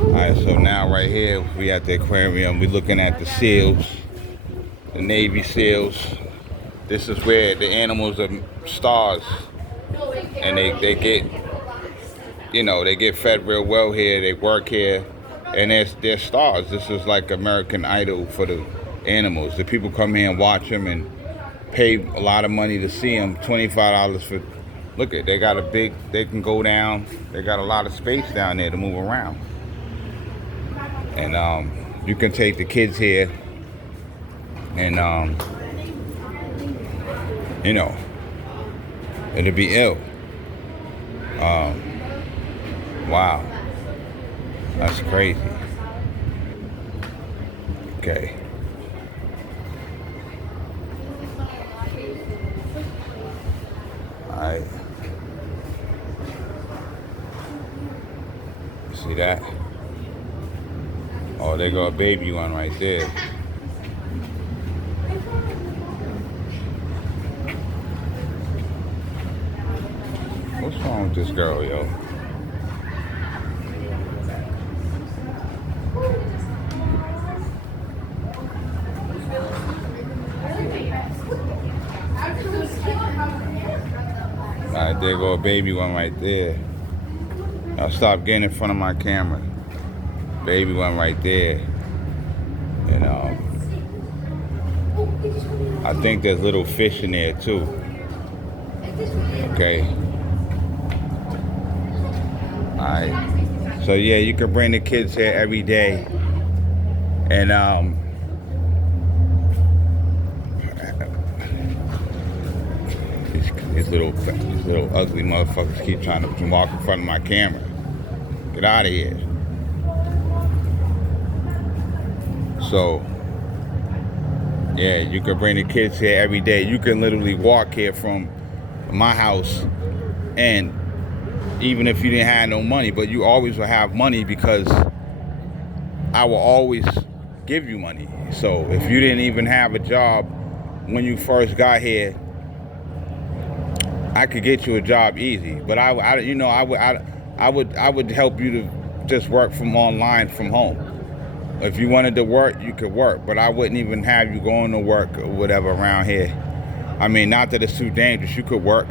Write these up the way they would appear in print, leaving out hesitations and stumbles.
Alright, so now right here we at the aquarium. We're looking at the seals, the Navy seals. This is where the animals are stars, and they get, you know, they get fed real well here. They work here, and they're stars. This is like American Idol for the animals. The people come here and watch them and pay a lot of money to see them. $25 for. Look at, they got a big. They can go down. They got a lot of space down there to move around, and you can take the kids here, and you know, it'll be ill. Wow, that's crazy. Okay. Alright. See that? Oh, there go a baby one right there. What's wrong with this girl, yo? Alright, there go a baby one right there. I'll stop getting in front of my camera. Baby one right there. And I think there's little fish in there too. Okay. Alright. So yeah, you can bring the kids here every day. And these little ugly motherfuckers keep trying to walk in front of my camera. Get out of here. So, yeah, you can bring the kids here every day. You can literally walk here from my house, and even if you didn't have no money, but you always will have money because I will always give you money. So if you didn't even have a job when you first got here, I could get you a job easy. But I would help you to just work from online from home. If you wanted to work, you could work, but I wouldn't even have you going to work or whatever around here. I mean, not that it's too dangerous. You could work,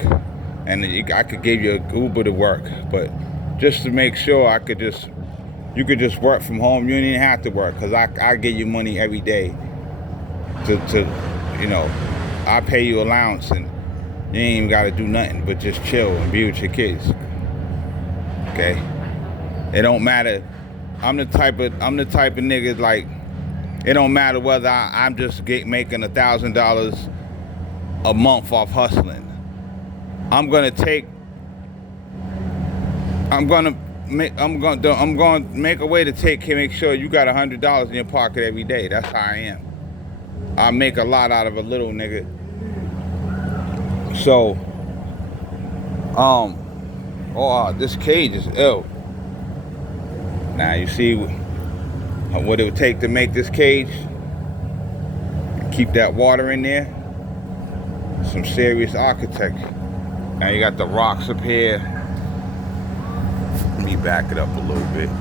and I could give you an Uber to work, but just to make sure you could just work from home. You didn't even have to work, because I give you money every day to you know, I pay you allowance, and you ain't even got to do nothing but just chill and be with your kids. Okay? It don't matter. I'm the type of nigga, like, it don't matter whether I'm just making $1,000 a month off hustling. I'm gonna make a way to make sure you got $100 in your pocket every day. That's how I am. I make a lot out of a little nigga. So, this cage is ill. Now you see what it would take to make this cage. Keep that water in there. Some serious architecture. Now you got the rocks up here. Let me back it up a little bit.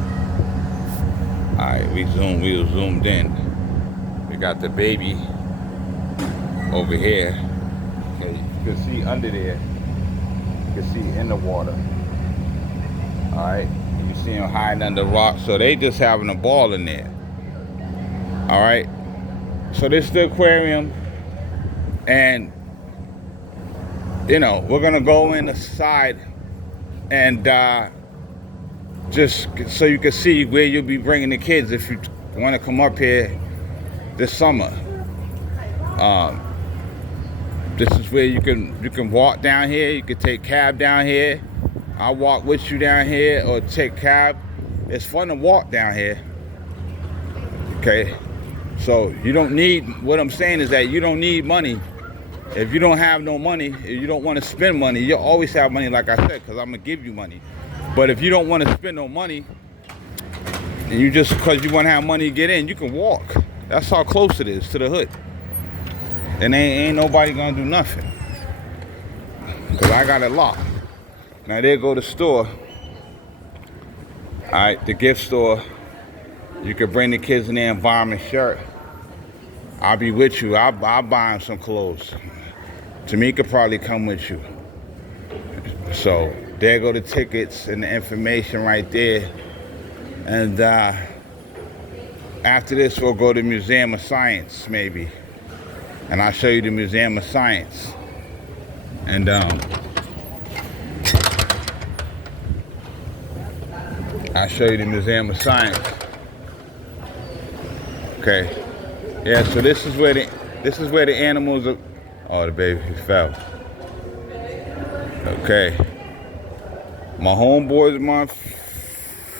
Alright, we zoomed in. We got the baby over here. Okay, you can see under there. You can see in the water. Alright. You see them hiding under rocks, so they just having a ball in there. All right, so this is the aquarium, and you know, we're gonna go in the side and just so you can see where you'll be bringing the kids if you want to come up here this summer. This is where you can walk down here. You can take cab down here. I'll walk with you down here, or take cab. It's fun to walk down here. Okay, so you don't need. What I'm saying is that you don't need money. If you don't have no money, if you don't want to spend money, you'll always have money, like I said, because I'm gonna give you money. But if you don't want to spend no money, and you just because you want to have money to get in, you can walk. That's how close it is to the hood, and ain't nobody gonna do nothing, because I got it locked. Now there go the store. All right, the gift store. You can bring the kids in there and buy them a shirt. I'll be with you. I'll buy them some clothes. Tamika probably come with you. So there go the tickets and the information right there. And after this, we'll go to Museum of Science, maybe. And I'll show you the Museum of Science. And I'll show you the Museum of Science. Okay. Yeah, so this is where the animals are. Oh, the baby fell. Okay. My homeboys might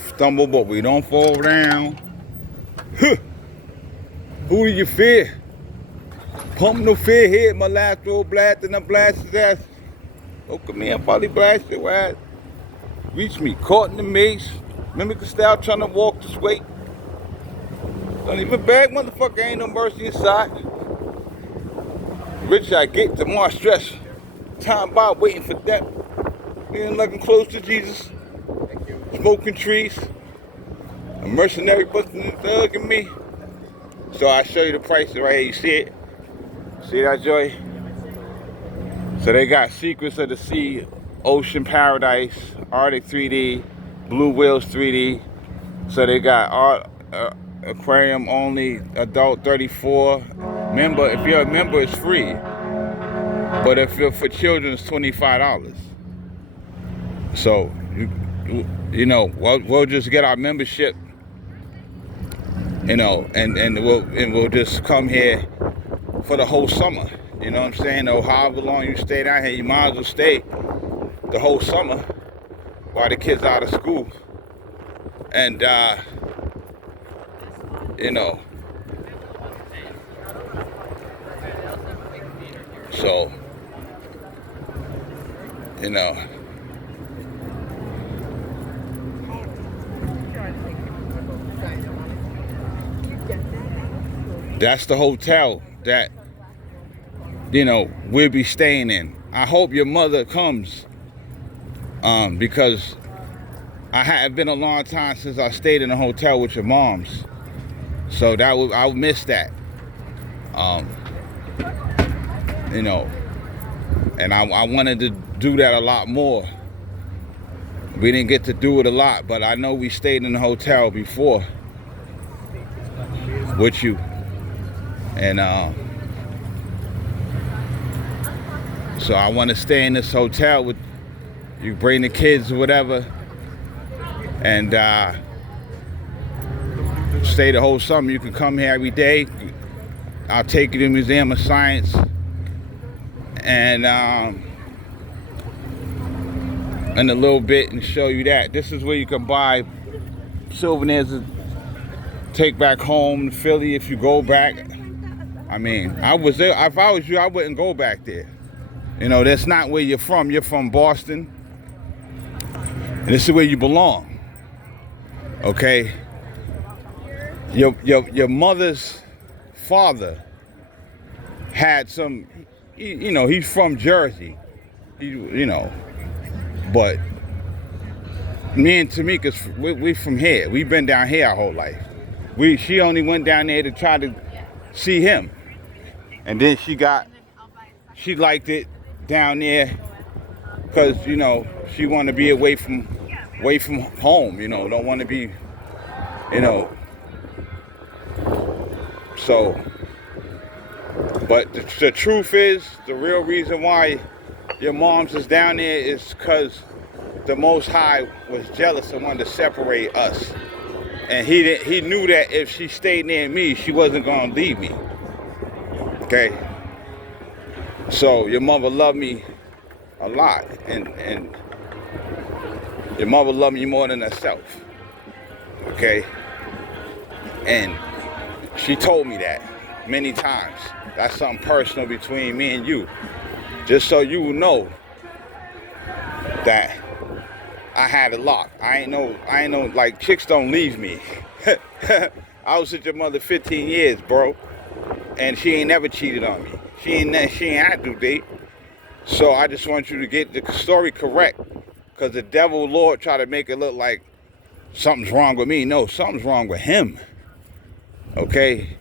stumble, but we don't fall down. Huh. Who do you fear? Pump no fear here, my last throw blast and I blast his ass. Don't come here, probably blast your ass. Reach me, caught in the maze. Mimic the style trying to walk this way. Don't even bag, motherfucker, ain't no mercy inside. Rich I get, the more I stress. Time by waiting for death. Being looking close to Jesus. Smoking trees. A mercenary busting the thug in me. So I show you the prices right here. You see it? See that, Joy? So they got Secrets of the Sea, Ocean Paradise, Arctic 3D, Blue Whales 3D. So they got aquarium only, adult 34. Member, if you're a member, it's free. But if you're for children, it's $25. So you know, we'll just get our membership, you know, and we'll just come here for the whole summer. You know what I'm saying? Or however long you stay down here, you might as well stay the whole summer while the kids out of school. And you know, so you know, that's the hotel that, you know, we'll be staying in. I hope your mother comes, because I had been a long time since I stayed in a hotel with your moms, so I would miss that. You know, and I wanted to do that a lot more. We didn't get to do it a lot, but I know we stayed in the hotel before with you, and so I want to stay in this hotel with you. Bring the kids or whatever, and stay the whole summer. You can come here every day. I'll take you to the Museum of Science, and in a little bit, and show you that. This is where you can buy souvenirs to take back home to Philly if you go back. I mean, I was there. If I was you, I wouldn't go back there. You know, that's not where you're from. You're from Boston. And this is where you belong. Okay? Your mother's father had some, you know, he's from Jersey. You know, but me and Tamika's, we from here. We've been down here our whole life. She only went down there to try to see him. And then she liked it down there because, you know, she wanted to be away from home, you know, don't want to be, you know. So, but the truth is, the real reason why your mom's is down there is because the Most High was jealous and wanted to separate us. And he knew that if she stayed near me, she wasn't going to leave me. Okay? So your mother loved me a lot. And your mother loved me more than herself. Okay? And she told me that many times. That's something personal between me and you. Just so you know that I had a lot. I ain't know, like, chicks don't leave me. I was with your mother 15 years, bro. And she ain't never cheated on me. She ain't had to date. So I just want you to get the story correct. Because the devil Lord tried to make it look like something's wrong with me. No, something's wrong with him. Okay?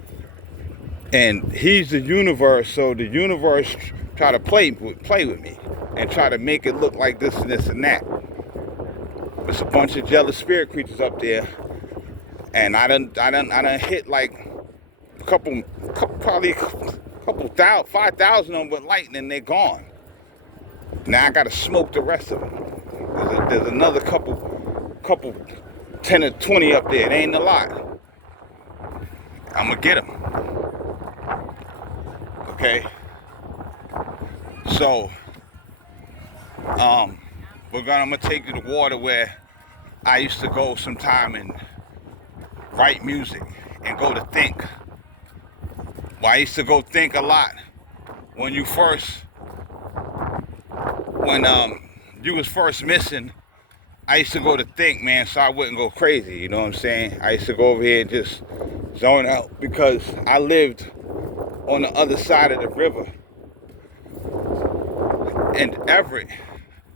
And he's the universe, so the universe try to play with me and try to make it look like this and this and that. There's a bunch of jealous spirit creatures up there, and I done hit like probably a couple thousand, 5,000 of them with lightning. They're gone. Now I gotta smoke the rest of them. There's another couple 10 or 20 up there. It ain't a lot. I'm gonna get them. Okay. So, I'm gonna take you to water where I used to go sometime and write music and go to think. Well, I used to go think a lot when you was first missing. I used to go to think, man, so I wouldn't go crazy, you know what I'm saying? I used to go over here and just zone out because I lived on the other side of the river in Everett.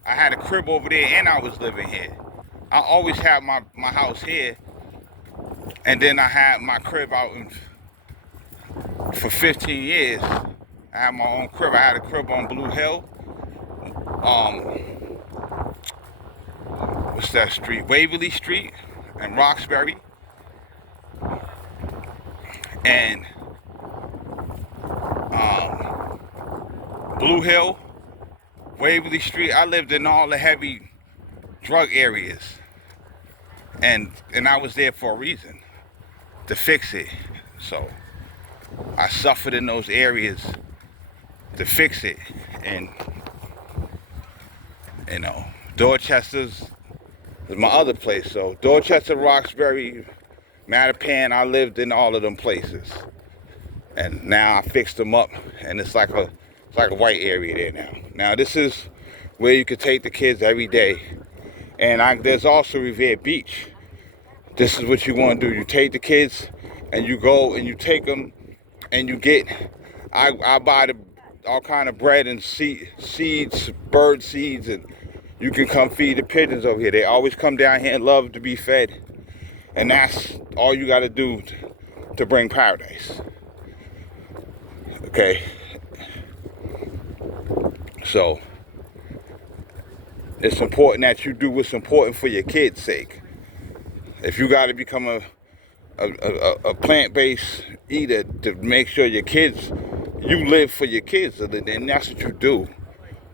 I had a crib over there and I was living here. I always had my house here, and then I had my crib out for 15 years. I had my own crib. I had a crib on Blue Hill. What's that street? Waverly Street and Roxbury. And Blue Hill, Waverly Street. I lived in all the heavy drug areas. And I was there for a reason, to fix it. So I suffered in those areas to fix it. And you know, Dorchester's is my other place. So Dorchester, Roxbury, Mattapan, I lived in all of them places. And now I fixed them up, and it's like a white area there now. Now this is where you could take the kids every day. And there's also Revere Beach. This is what you want to do. You take the kids and you go and you take them and you get, I buy all kind of bread and seeds, bird seeds, and you can come feed the pigeons over here. They always come down here and love to be fed. And that's all you got to do to bring paradise. Okay? So, it's important that you do what's important for your kids' sake. If you got to become a plant-based eater to make sure your kids, you live for your kids, then that's what you do.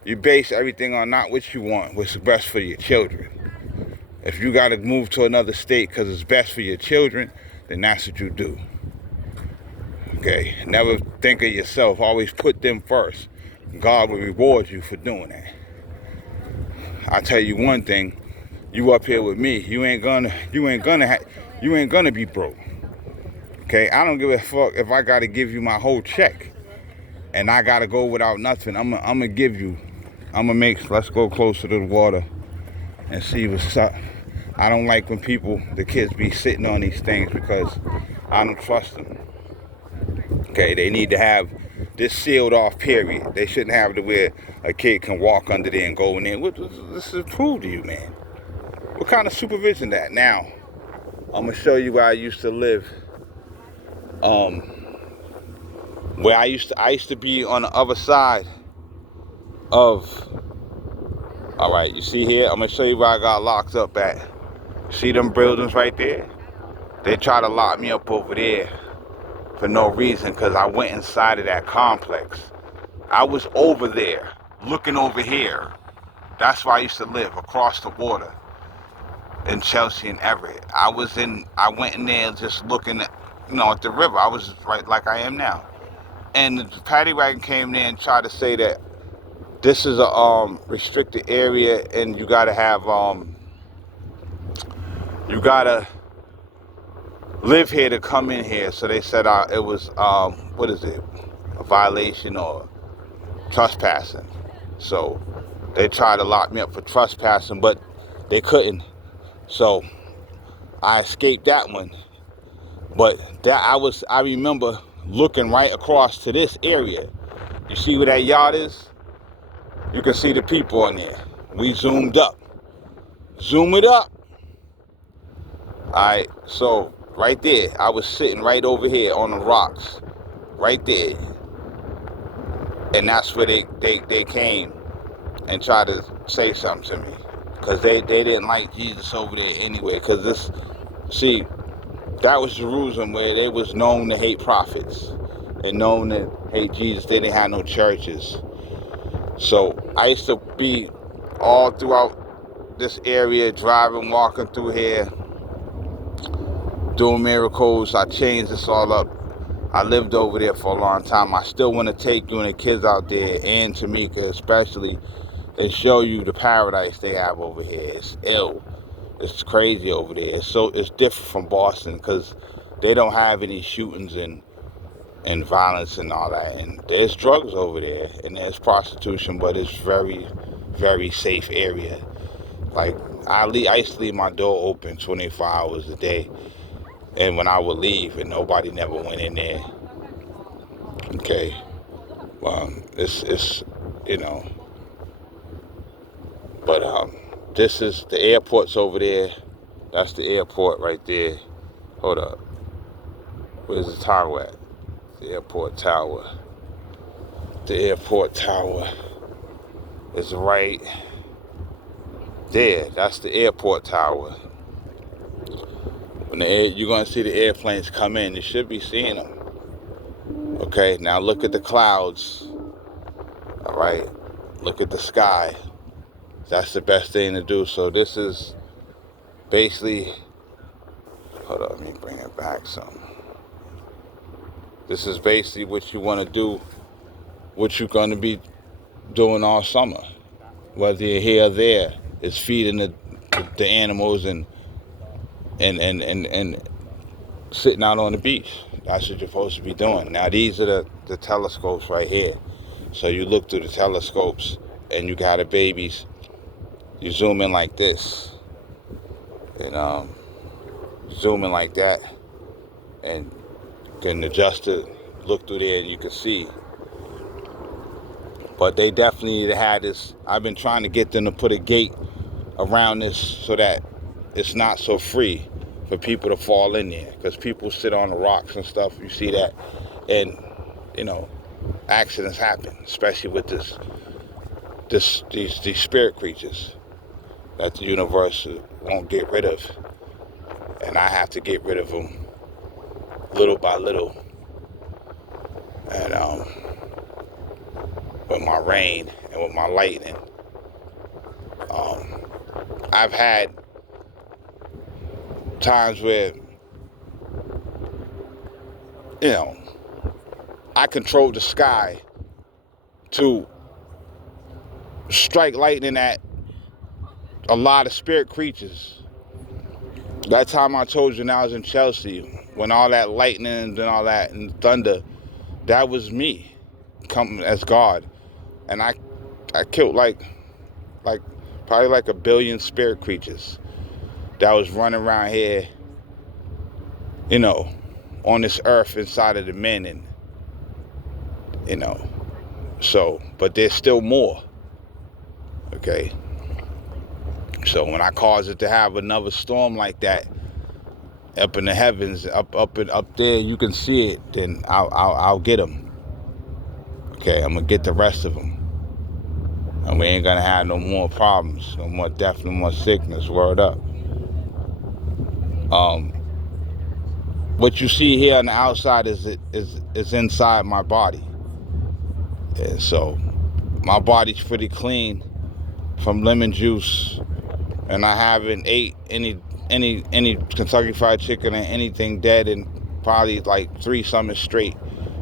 You base everything on not what you want, what's best for your children. If you got to move to another state because it's best for your children, then that's what you do. Okay? Never think of yourself. Always put them first. God will reward you for doing that. I'll tell you one thing. You up here with me, you ain't gonna be broke. Okay? I don't give a fuck if I gotta give you my whole check and I gotta go without nothing. I'm gonna give you. Let's go closer to the water and see what's up. I don't like when the kids be sitting on these things because I don't trust them. Okay? They need to have this sealed off, period. They shouldn't have to where a kid can walk under there and go in there. This is proved to you, man. What kind of supervision that? Now, I'm going to show you where I used to live. Where I used to be on the other side of... Alright, you see here? I'm going to show you where I got locked up at. See them buildings right there? They try to lock me up over there for no reason because I went inside of that complex. I was over there, looking over here. That's where I used to live, across the water. In Chelsea and Everett. I went in there just looking at, at the river. I was right like I am now. And the paddy wagon came there and tried to say that this is a restricted area and you gotta have, you gotta live here to come in here. So they said it was, what is it? A violation or trespassing. So they tried to lock me up for trespassing, but they couldn't. So I escaped that one. But I remember looking right across to this area. You see where that yard is? You can see the people in there. We zoomed up. Zoom it up. Alright, so right there, I was sitting right over here on the rocks, right there, and that's where they came and tried to say something to me, because they didn't like Jesus over there anyway. Because this, see, that was Jerusalem where they was known to hate prophets and known to hate Jesus. They didn't have no churches. So I used to be all throughout this area, driving, walking through here, doing miracles. I changed this all up. I lived over there for a long time. I still want to take you and the kids out there, and Tamika especially, and show you the paradise they have over here. It's ill. It's crazy over there. It's different from Boston, because they don't have any shootings and violence and all that. And there's drugs over there, and there's prostitution, but it's very, very safe area. Like, I used to leave my door open 24 hours a day, and when I would leave, and nobody never went in there. Okay, it's you know, but this is the airport's over there. That's the airport right there. Hold up, where's the tower at? The airport tower. The airport tower is right there. That's the airport tower. When you're gonna see the airplanes come in, you should be seeing them. Okay, now look at the clouds. All right, look at the sky. That's the best thing to do. So this is basically, hold up, let me bring it back some. This is basically what you want to do, what you're going to be doing all summer, whether you're here or there. Is feeding the animals and sitting out on the beach. That's what you're supposed to be doing. Now these are the telescopes right here. So you look through the telescopes and you got the babies. You zoom in like this, and zoom in like that, and can adjust it, look through there, and you can see. But they definitely had this. I've been trying to get them to put a gate around this so that it's not so free for people to fall in there, because people sit on the rocks and stuff. You see that, and accidents happen, especially with these spirit creatures that the universe won't get rid of, and I have to get rid of them little by little. And with my rain and with my lightning, I've had times where I control the sky to strike lightning at a lot of spirit creatures. That time I told you when I was in Chelsea, when all that lightning and all that and thunder, that was me coming as God. And I killed like probably like 1 billion spirit creatures that was running around here, on this earth inside of the men, and so, but there's still more. Okay. So when I cause it to have another storm like that up in the heavens, up there, you can see it, then I'll get them. Okay, I'm gonna get the rest of them, and we ain't gonna have no more problems, no more death, no more sickness. Word up. What you see here on the outside is inside my body, and so my body's pretty clean from lemon juice, and I haven't ate any Kentucky Fried Chicken or anything dead in probably like 3 summers straight,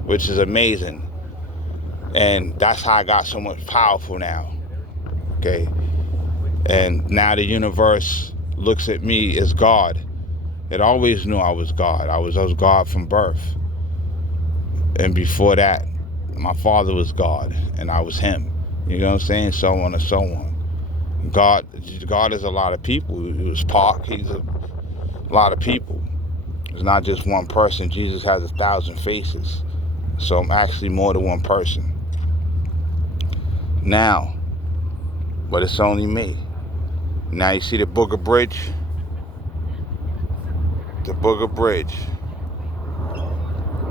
which is amazing. And that's how I got so much powerful now. Okay, and now the universe looks at me as God. It always knew I was God. I was God from birth, and before that, my father was God, and I was him. You know what I'm saying? So on and so on. God is a lot of people. He was Park. He's a lot of people. It's not just one person. Jesus has 1,000 faces. So I'm actually more than one person now, but it's only me. Now you see the Booger Bridge? The Booger Bridge.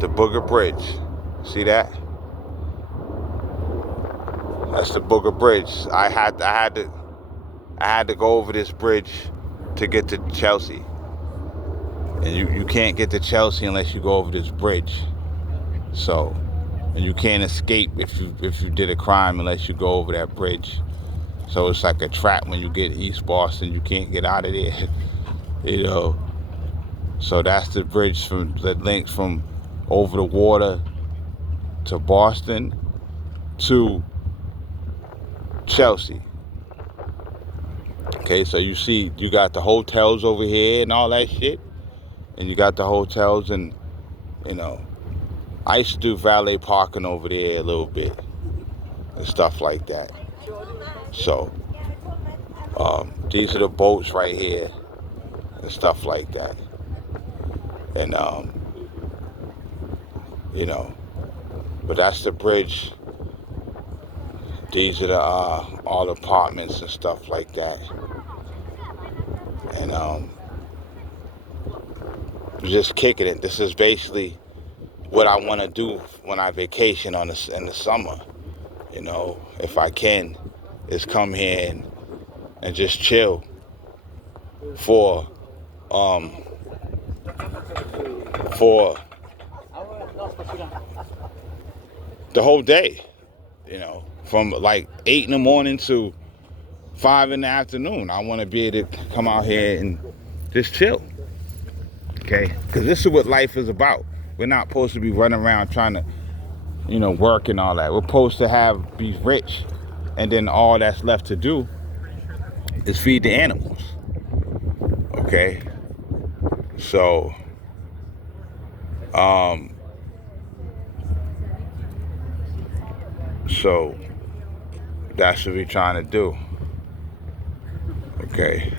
The Booger Bridge. See that? That's the Booger Bridge. I had to go over this bridge to get to Chelsea. And you can't get to Chelsea unless you go over this bridge. So, and you can't escape if you did a crime unless you go over that bridge. So it's like a trap when you get East Boston. You can't get out of there, you know. So that's the bridge that links from over the water to Boston to Chelsea. Okay, so you see, you got the hotels over here and all that shit, and you got the hotels, and you know, I used to do valet parking over there a little bit and stuff like that. So these are the boats right here and stuff like that, and you know, but that's the bridge. These are the all apartments and stuff like that, and just kicking it. This is basically what I want to do when I vacation in the summer. You know, if I can, is come here and just chill for the whole day. You know, from like 8 in the morning to 5 in the afternoon. I want to be able to come out here and just chill. Okay? Because this is what life is about. We're not supposed to be running around trying to, you know, work and all that. We're supposed to be rich, and then all that's left to do is feed the animals. Okay? So, so that's what we're trying to do. Okay.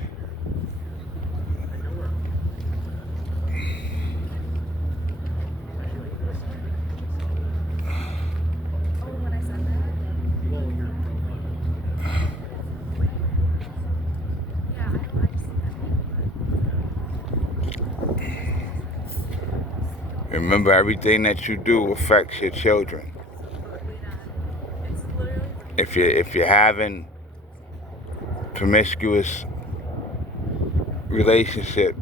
Remember, everything that you do affects your children. If you're having promiscuous relationship,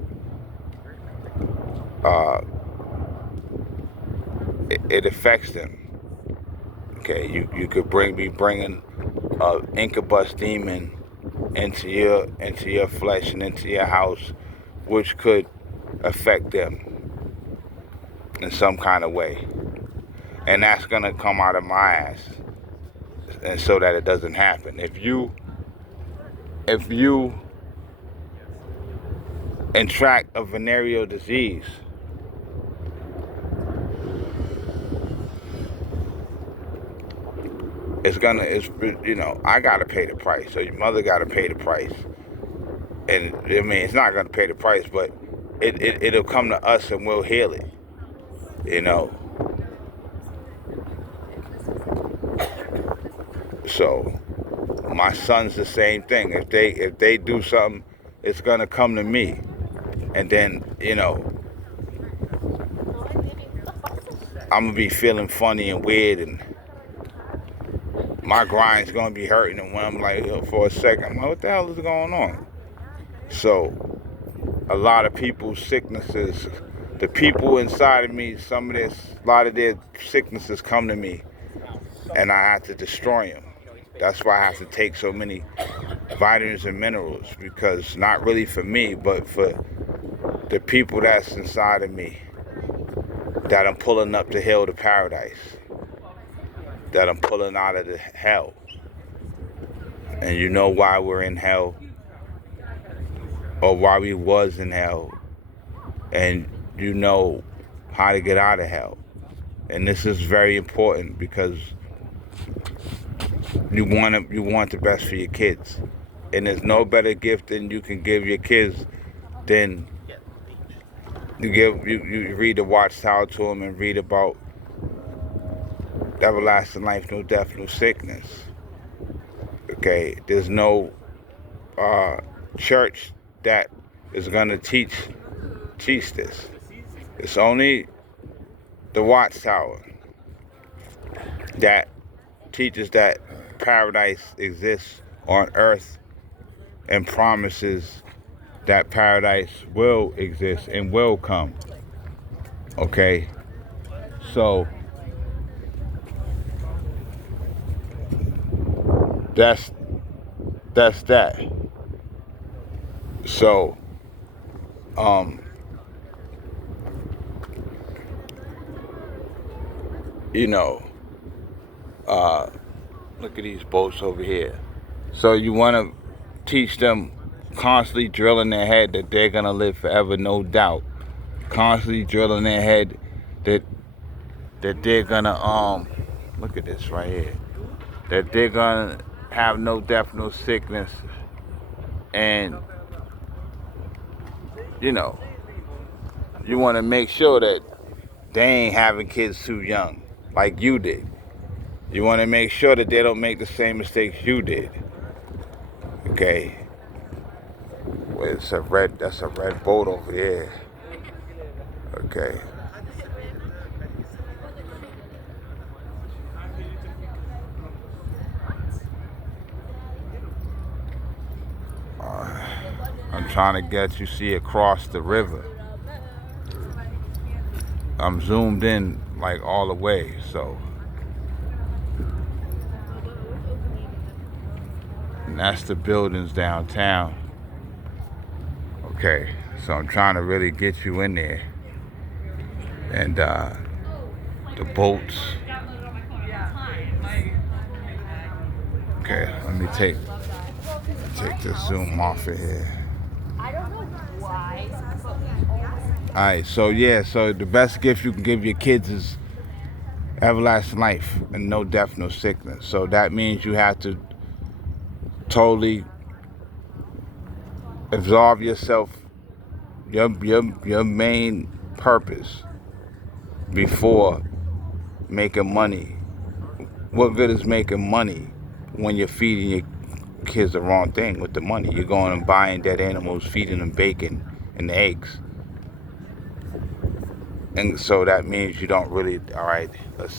it affects them. Okay, you could be bringing incubus demon into your flesh and into your house, which could affect them in some kind of way, and that's gonna come out of my ass, and so that it doesn't happen. If you contract a venereal disease, it's you know, I gotta pay the price, so your mother gotta pay the price, and I mean, it's not gonna pay the price, but it'll come to us and we'll heal it, you know. So my son's the same thing. If they do something, it's gonna come to me, and then, you know, I'm gonna be feeling funny and weird, and my grind's gonna be hurting, and when I'm like, for a second, I'm like, what the hell is going on? So a lot of people's sicknesses, the people inside of me, a lot of their sicknesses come to me, and I have to destroy them. That's why I have to take so many vitamins and minerals, because not really for me, but for the people that's inside of me, that I'm pulling up the hill to paradise, that I'm pulling out of the hell. And you know why we're in hell, or why we was in hell, and you know how to get out of hell. And this is very important, because you want the best for your kids, and there's no better gift than you can give your kids than you read the Watchtower to them and read about everlasting life, no death, no sickness. Okay, there's no church that is gonna teach teach this. It's only the Watchtower that teaches that paradise exists on earth and promises that paradise will exist and will come. Okay? So that's that. So you know, look at these boats over here. So you want to teach them, constantly drilling their head that they're gonna live forever, no doubt. Constantly drilling their head that they're gonna look at this right here, that they're gonna have no death, no sickness, and you know, you want to make sure that they ain't having kids too young like you did. You want to make sure that they don't make the same mistakes you did. Okay. Well, that's a red boat over there. Okay. I'm trying to get you see across the river. I'm zoomed in like all the way, so. And that's the buildings downtown. Okay, so I'm trying to really get you in there. And the boats. Okay, let me take the zoom off of here. Alright, so yeah, so the best gift you can give your kids is everlasting life and no death, no sickness. So that means you have to totally absolve yourself, your main purpose before making money. What good is making money when you're feeding your kids the wrong thing with the money? You're going and buying dead animals, feeding them bacon and eggs. And so that means you don't really, all right, let's